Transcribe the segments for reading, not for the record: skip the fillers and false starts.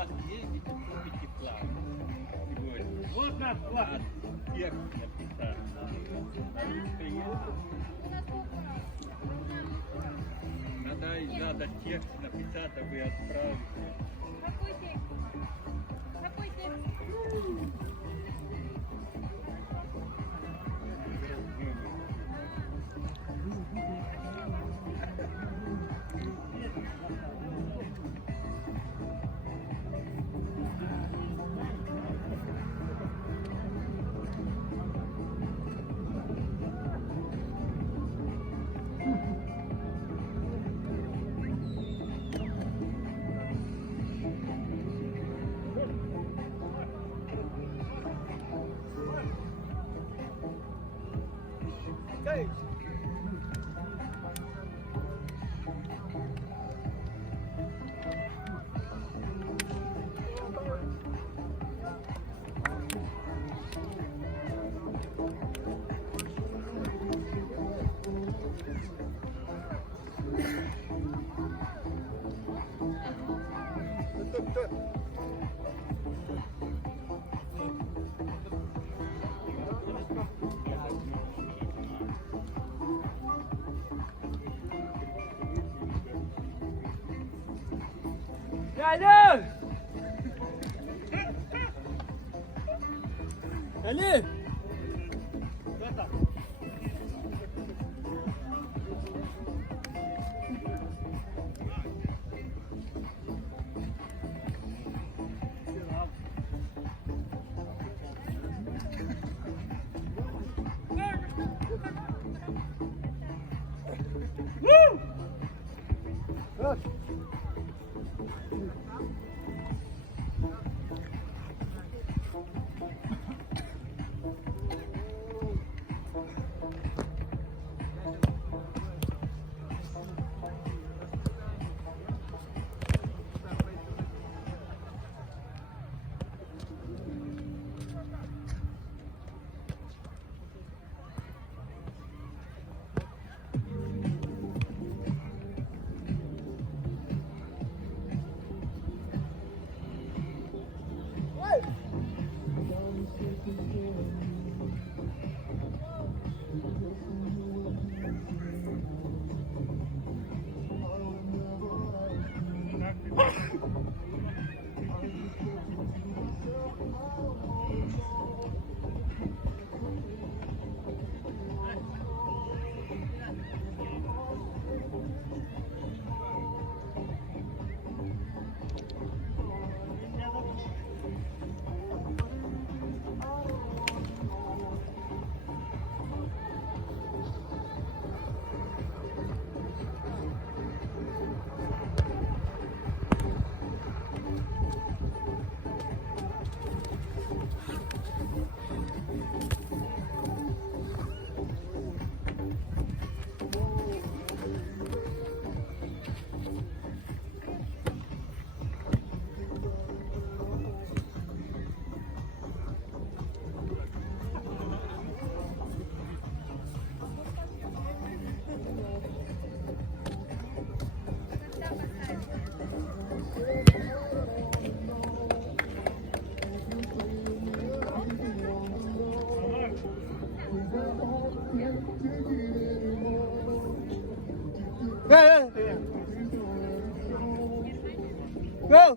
раз ездить, купите флаг. Сегодня. Вот наш флаг. Текст написать. Надо текст написать, а вы отправите. Какой текст? Какой текст? Ali! Ali! Go! Go!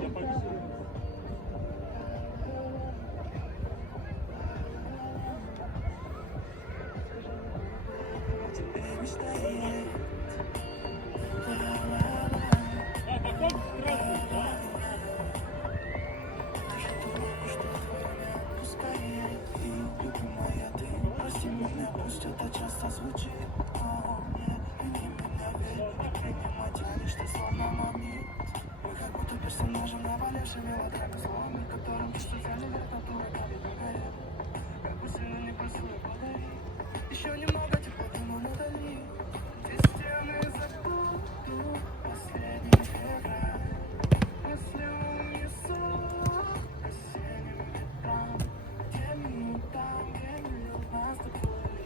Я повесил. Какой красный, да? Любимая, ты прости меня, пусть это часто звучит. Ты меня верь, внимательней, что словно магнит. Мы как будто персонажи, навалившие мелодраме словами, которым чувствуется литература, горит на горе. Как бы сильно не просил, подари. Еще немного теплоты, но надали. Те стены забуду, последний февраль. Если унесу осенним ветрам, где нас тобой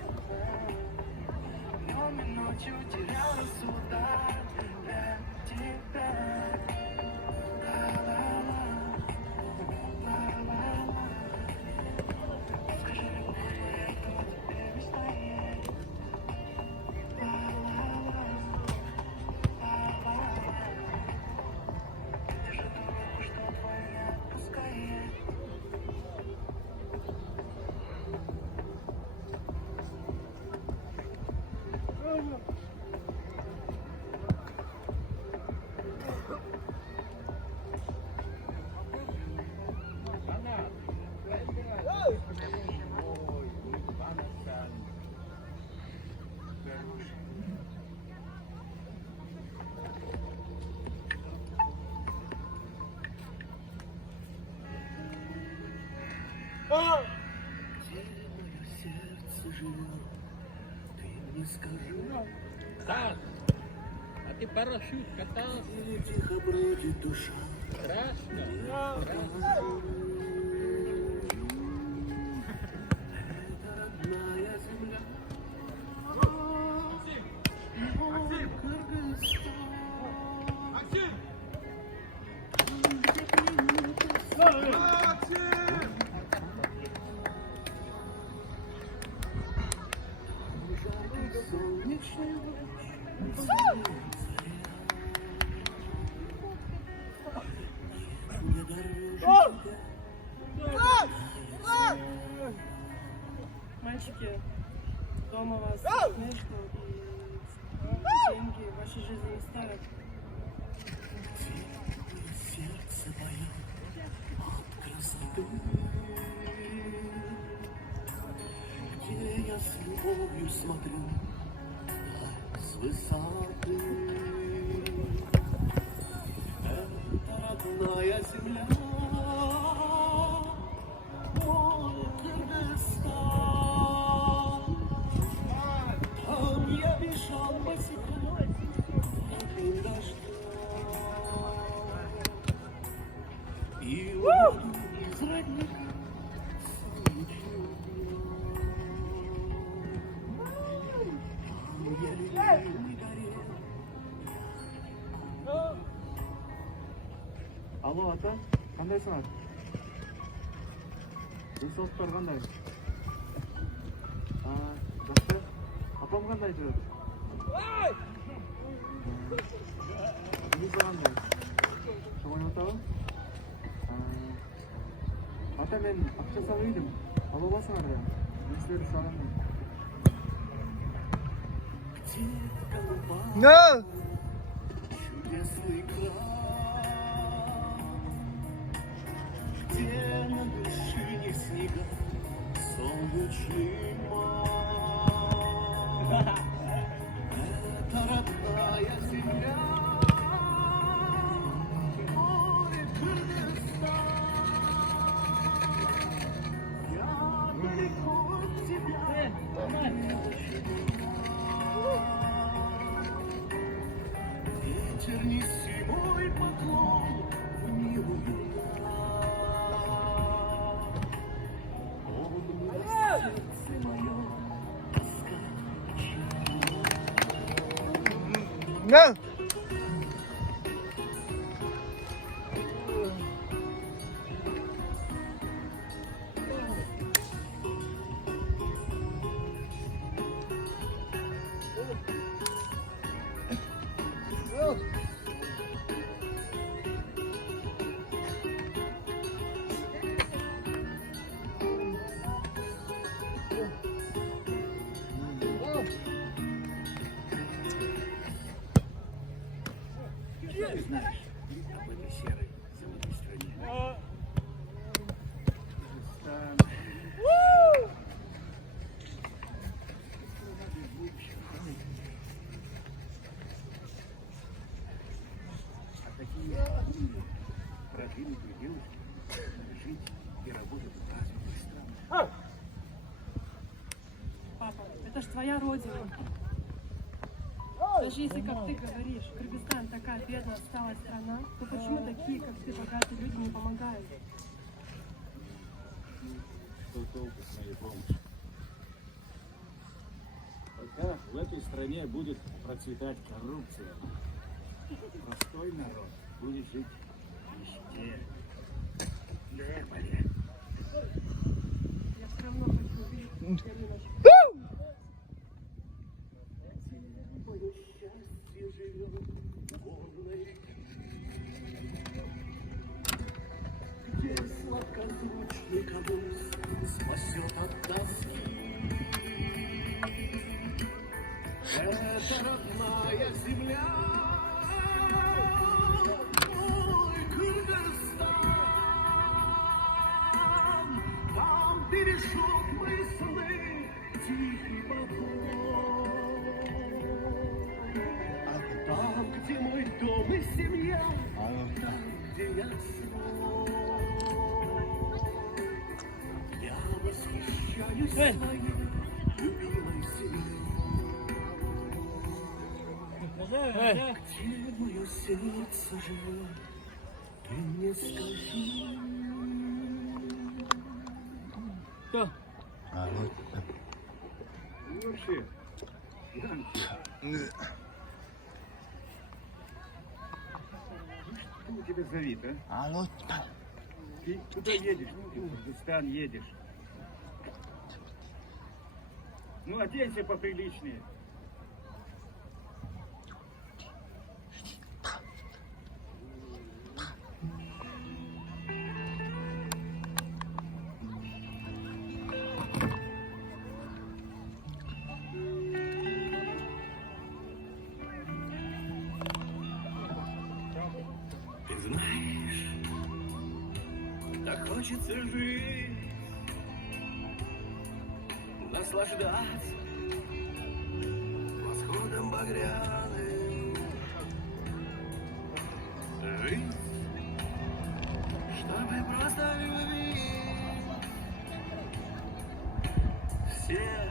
днем и ночью терял рассудок для тебя. Скажи, любовь моя, кто тебе мечтает? Ты же думала, что твой не отпускает. Стас, а ты парашют катался? Тихо бродит душа. Страшно? Страшно. Родная земля. Мой Кыргызстан. Солнечный луч. Не дороже Мальчики, дома вас книжку и деньги в вашей жизни не ставят. сердце поет от красоты, где я с любовью смотрю с высоты. Это родная земля, мой Кыргызстан. Там я бежал босиком от дождя и воду из родника случаю пил. Там я любимый горел. Алло, ата, кандайсың ат? Денсаулықтар қандай? Жақсы. Апам қандай жүреді? Денесі қандай? Шамай отағы? Ата, мен ақша салып едім. Ала аласыңар да? Мен сіздерді сағындым. Где голова? No! Чудесный край, где на вершине снега солнечный май. Это родная земля, мой Кыргызстан. Я далеко от тебя, ветер неси мой Да. Знаешь, об этой серой золотой стране. Казахстан. А такие продвинутые девушки жить и работать в разных странах. Папа, это ж твоя родина. Даже если, как ты говоришь, Кыргызстан такая бедная, отсталая страна, то почему такие, как ты, богатые люди не помогают? Что толку с моей помощью? Пока в этой стране будет процветать коррупция, простой народ будет жить в нищете. Да, поверь. Я все равно хочу увидеть Галиночку. Где сладкозвучный кабус спасет от тоски. Это родная земля, мой Кыргызстан. Там бережет мои сны тихий покой. Там, где мой дом и семья, там, где я свой, я восхищаюсь своей любимой семьей. Где мое сердце живет, ты мне скажи. Ну, вообще, Янки, что у тебя за вид, а? Алло. Ты куда едешь? Ты в Кыргызстан едешь. Ну, оденься поприличнее. Ты знаешь, так хочется жить, наслаждаться восходом багряным. Жить, чтобы просто любить всех,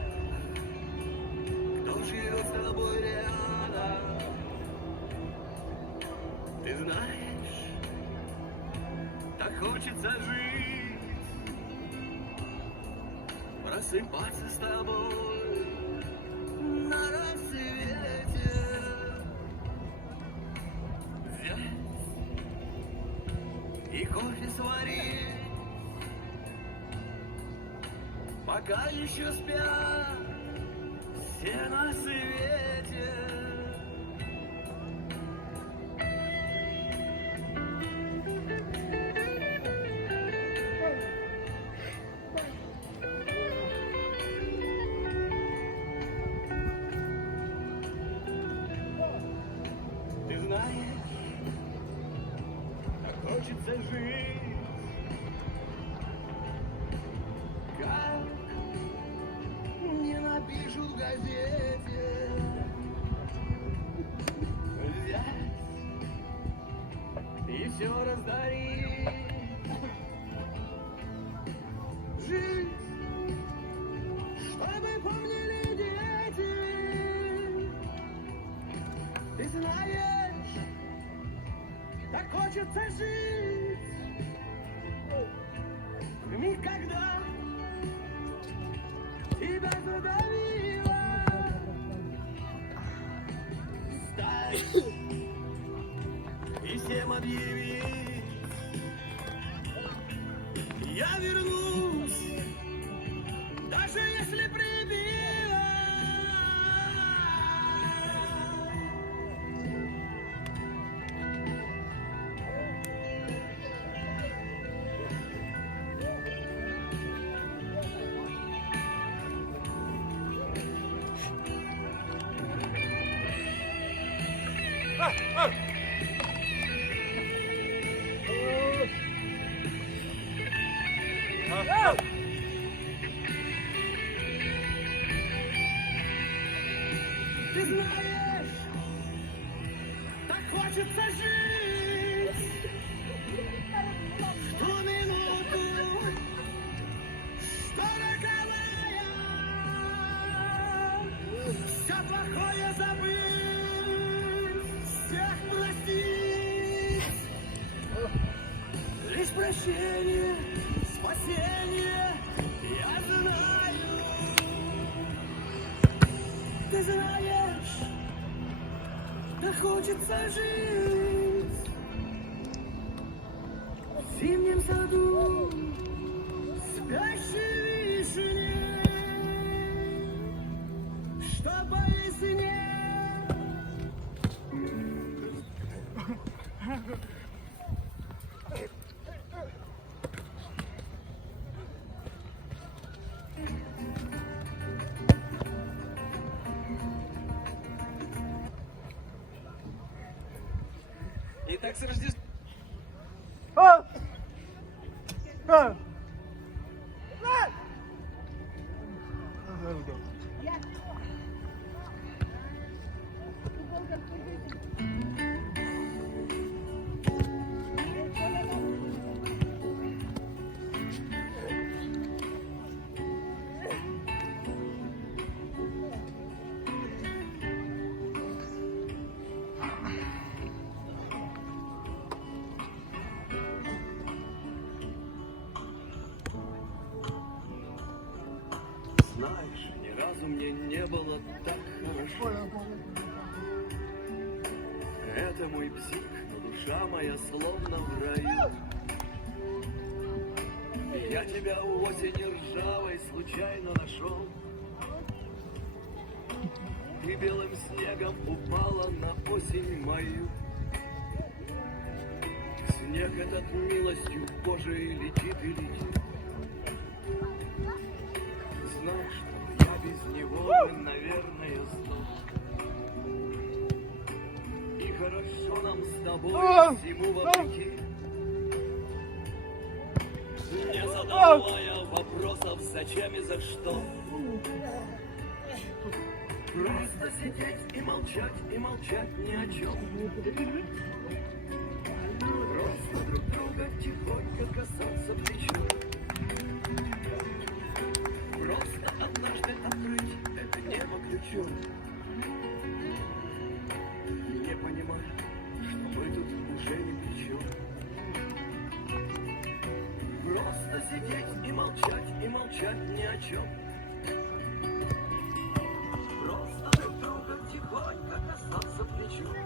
кто живет с тобой рядом. Ты знаешь, так хочется жить, просыпаться с тобой на рассвете, взять и кофе сварить, пока еще спят все на свете. Ты знаешь, так хочется жить, как мне напишут в газете. Взять и все раздарить. Жить, чтобы помнили дети. Ты знаешь, так хочется жить, никогда тебя задавила сталь и всем объявить: я вернусь, даже если прибила. Ты знаешь, так хочется жить в ту минуту, что роковая, все плохое забыть, всех простить. Лишь прощение, спасение, я знаю. Ты знаешь, так хочется жить в зимнем саду, спящей вишне, чтобы из нее Итак, с Рождеством. знаешь, ни разу мне не было так хорошо. Это мой псих, но душа моя словно в раю. Я тебя у осени ржавой случайно нашел. Ты белым снегом упала на осень мою. Снег этот милостью Божией летит и летит. Знал, что я без него бы, наверное, сдох. И хорошо нам с тобой всему вопреки. Не задавая вопросов, зачем и за что. Просто сидеть и молчать ни о чем. Просто друг друга тихонько касаться плечом. Просто однажды открыть это небо ключом. Не понимаю, что мы тут уже ни при чем. Просто сидеть и молчать ни о чем. Просто друг друга тихонько касаться плечом.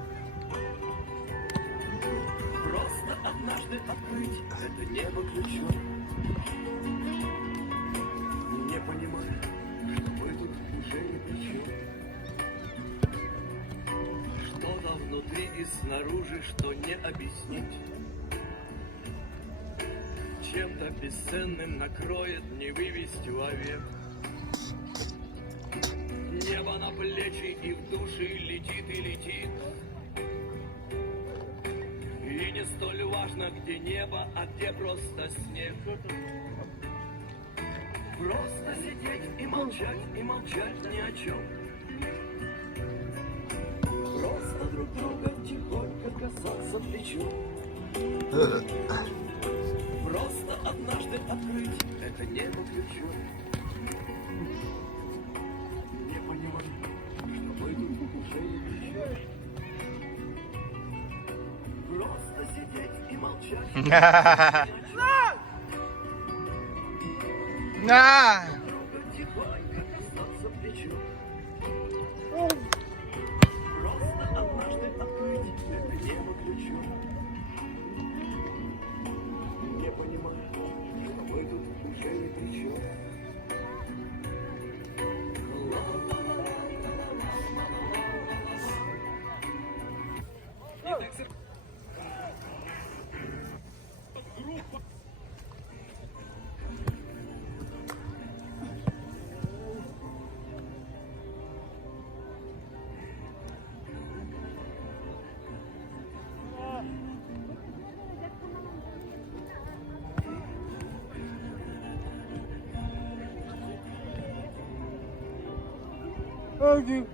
Просто однажды открыть это небо ключом. Не понимаю, что мы тут уже ни при чем. Что-то внутри и снаружи, что не объяснить. Чем-то бесценным накроет, не вывести вовек. Небо на плечи и в души летит и летит. И не столь важно, где небо, а где просто снег. Просто сидеть и молчать ни о чем. Просто друг друга тихонько касаться плечом. Просто однажды открыть это небо ключом. Не понимаю, что мы тут уже ни при чем. Просто сидеть и молчать ни о чем. Друга тихонько касаться плечом. Просто однажды Окей.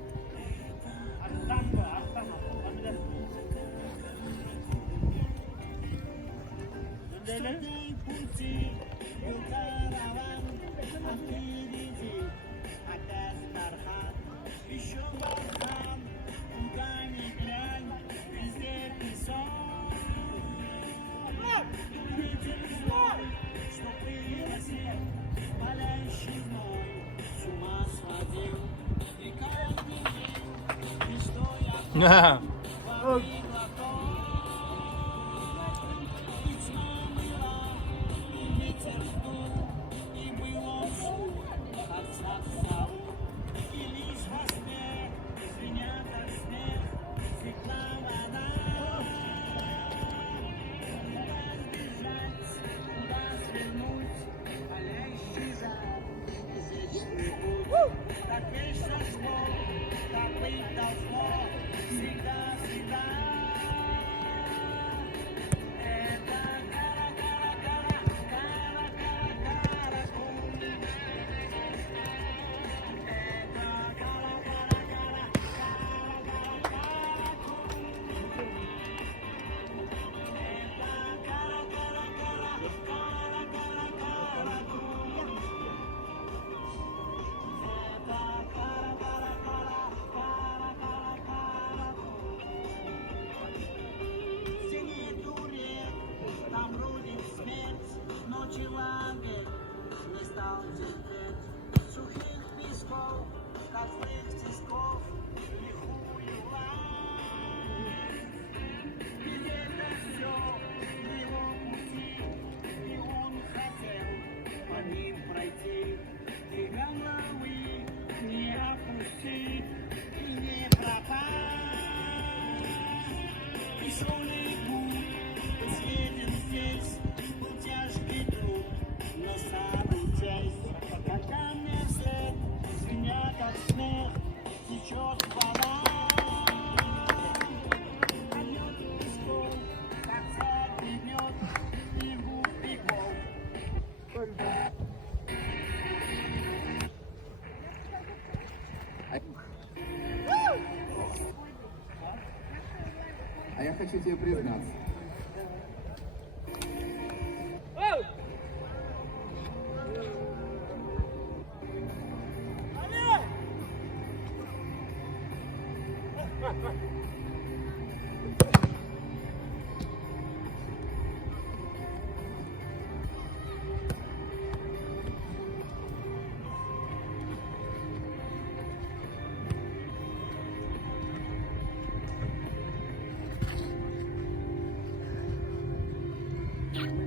А я хочу тебе признаться.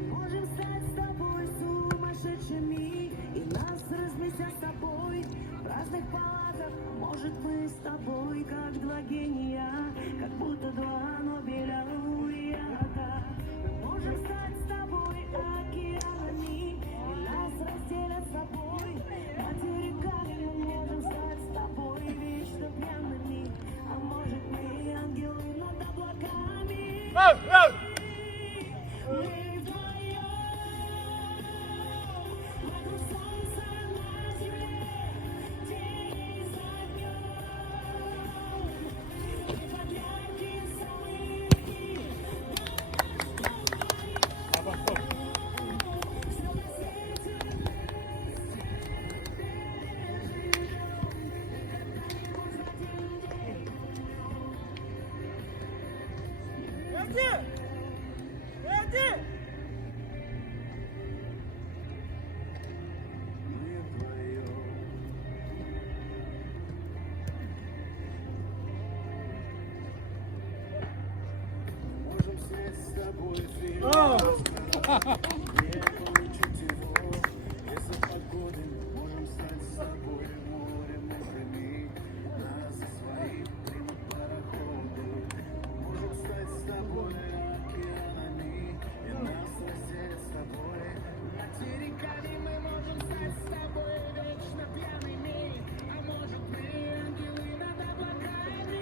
Можем стать с тобой сумасшедшими и нас разместят с тобой в разных палатах. Может, мы с тобой как два гения, как будто два Нобеля лауреата. Мы можем стать с тобой океанами и нас разделят с тобой материками. Мы можем стать с тобой вечно пьяными, а может, мы ангелы над облаками. Мы вдвоем вокруг солнца на земле, день за днем, и под ярким солнышки все на свете Можем сесть с тобой фильм, не получить его из-за погоды. Можем стать с собой морем мокрыми, нас за свои примут пароходы. Можем стать с тобой океанами и нас разделят с тобой материками. Мы можем стать с тобой вечно пьяными, а может, мы ангелы над облаками.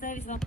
представить вам...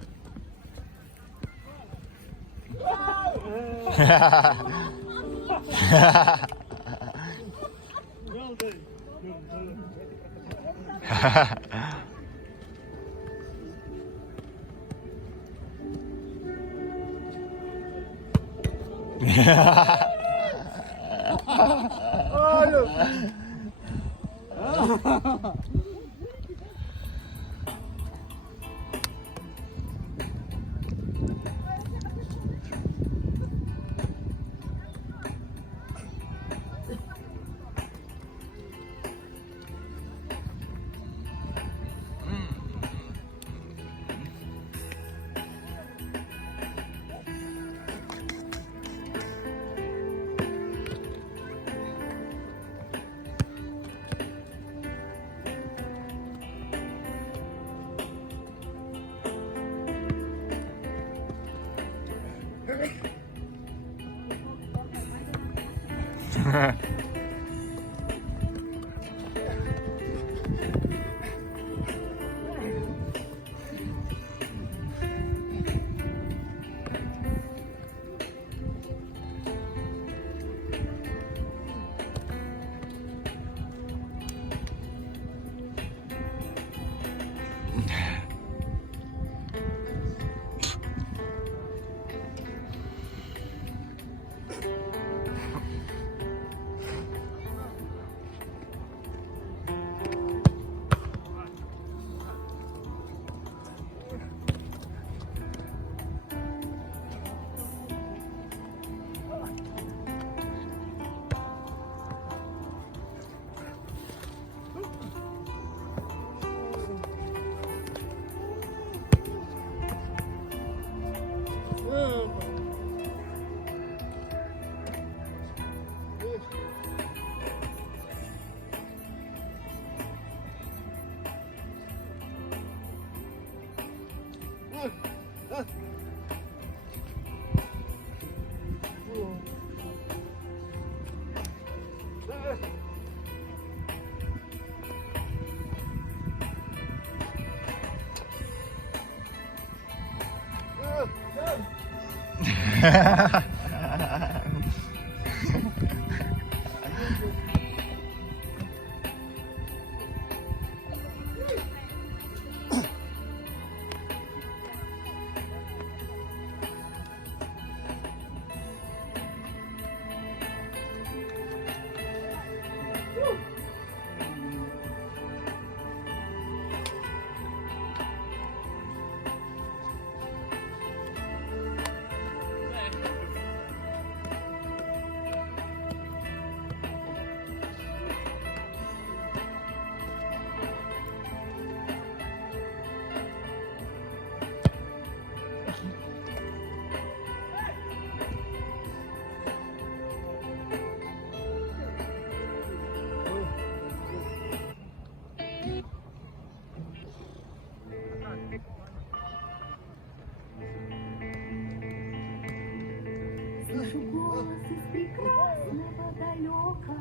Слышу голос из прекрасного далека,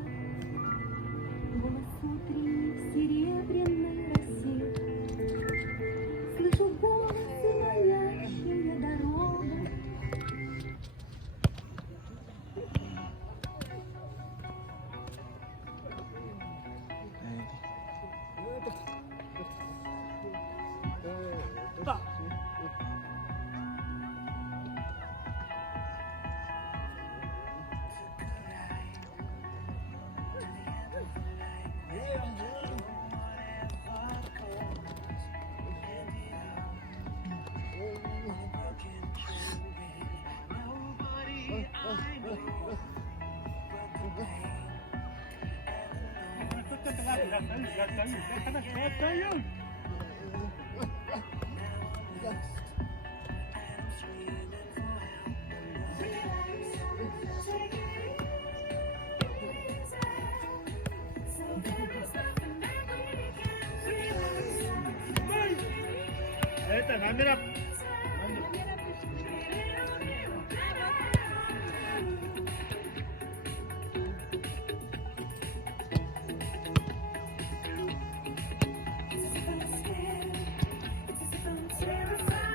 голос утренней в серебряной росе. Слышу голос и манящая дорога. Это номера. Terrified.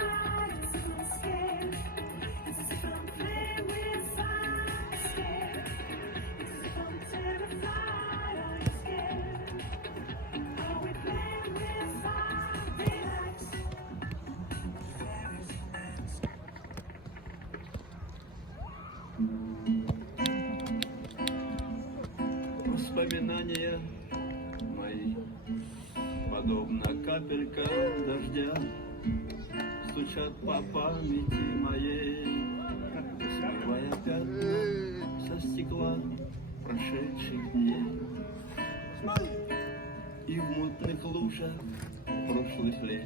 воспоминания мои, подобно капелькам дождя, стучат по памяти моей, смывая пятна со стекла прошедших дней. И в мутных лужах прошлых лет,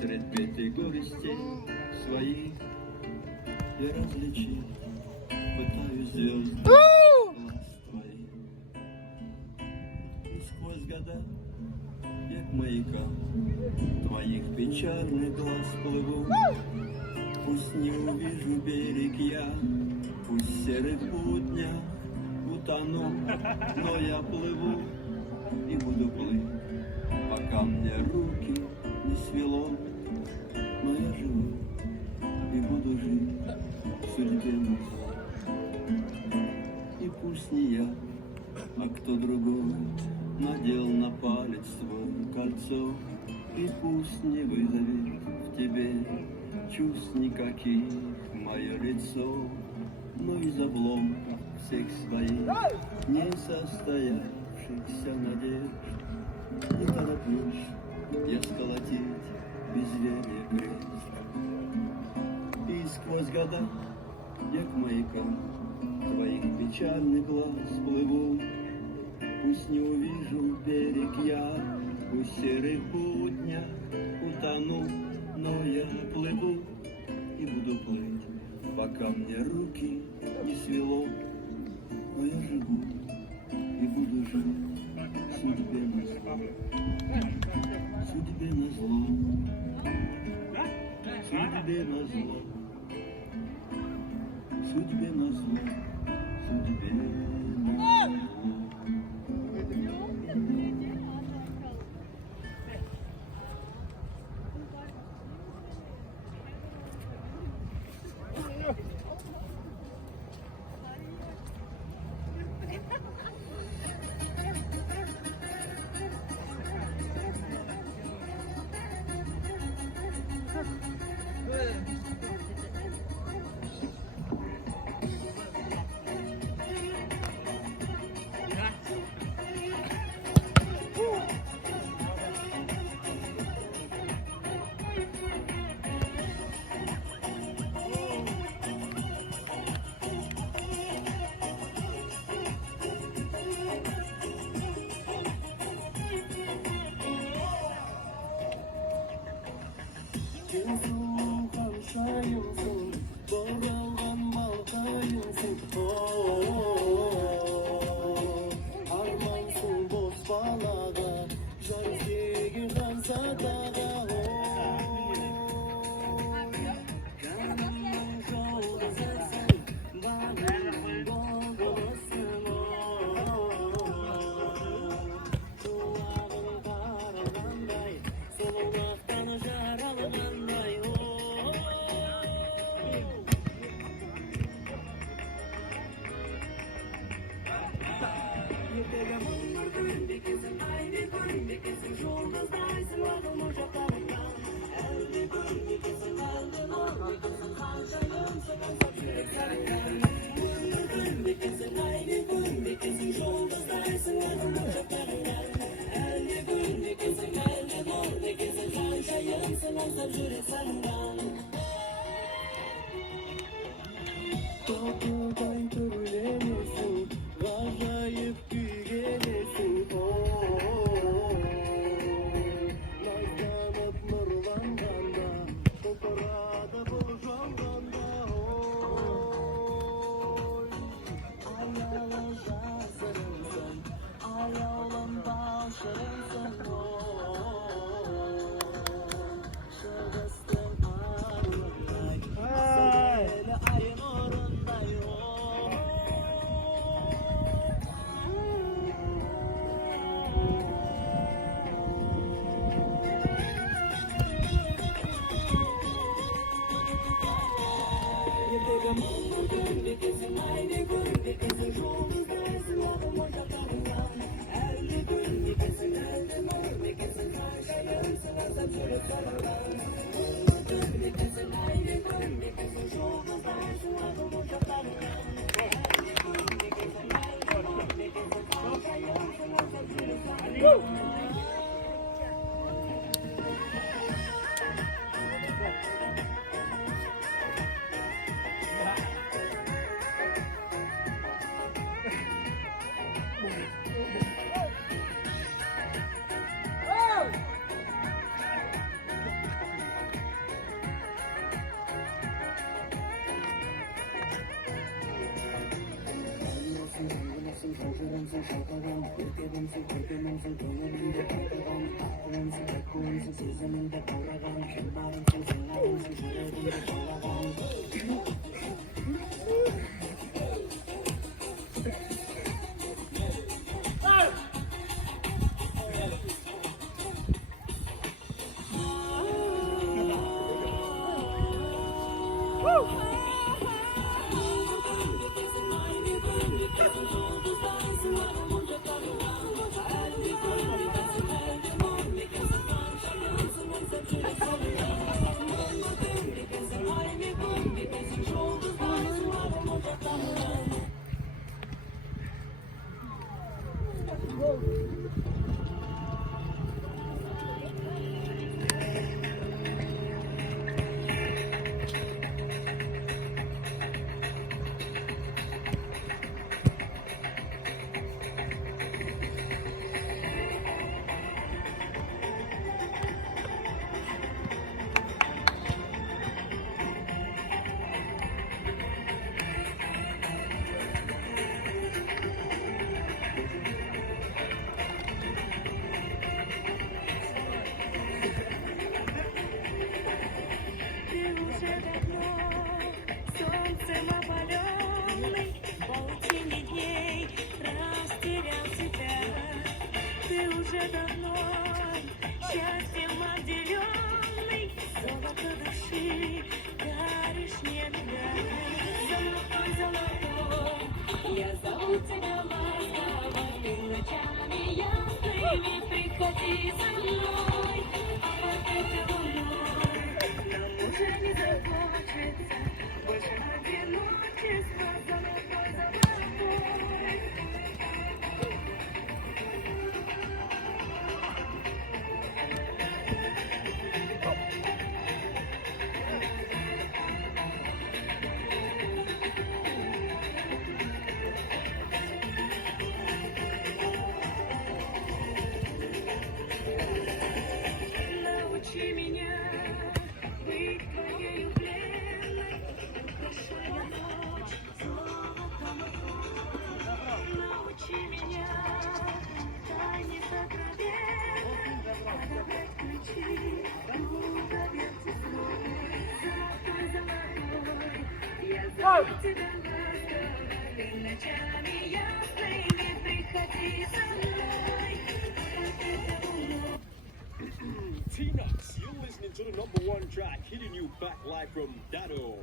средь пятой горестей своих, я различить пытаюсь звезды глаз твоих. И сквозь года, я к маякам твоих печальных глаз плыву. Пусть не увижу берег я, пусть в серых буднях утону, но я плыву и буду плыть, пока мне руки не свело. Но я живу и буду жить в судьбе нас. И пусть не я, а кто другой надел на палец твой кольцо. И пусть не вызовет в тебе чувств никаких мое лицо, но из обломков всех своих несостоявшихся надежд не тороплюсь я сколотить безверие крест. И сквозь года я к маякам твоих печальных глаз плыву. Пусть не увижу берег я, пусть в серых буднях утону, но я плыву и буду плыть, пока мне руки не свело. Но я живу и буду жить судьбе назло, судьбе назло, судьбе назло, судьбе назло, судьбе назло. Şakırımsı şakadan, ürkebimsi körkemimsi, gönlümünde kalkadan, aklımsı bekkuğumsu, sözümünde kavradan, şembarımsı, zengarımsı, şerefimde şaladan. Ты уже давно солнцем опаленный, в паутине дней растерял себя. Ты уже давно счастьем отделенный, золото души даришь мне меня. Золотой, золотой, я зову тебя ласково, ты ночами ясными приходи за мной, а под этой луной нам уже не захочется больше одиночества. Золотой, золотой. Научи меня быть твоею пленной, украшая ночь золотом. Научи меня тайне сокровенной подобрать ключи к дверце золотой, золотой. Я зову тебя ласково, ты ночами ясными приходи за мной. T-Nuts, you're listening to the #1 track hitting you back live from Dado.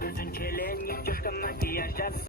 Gözün çelen çocukta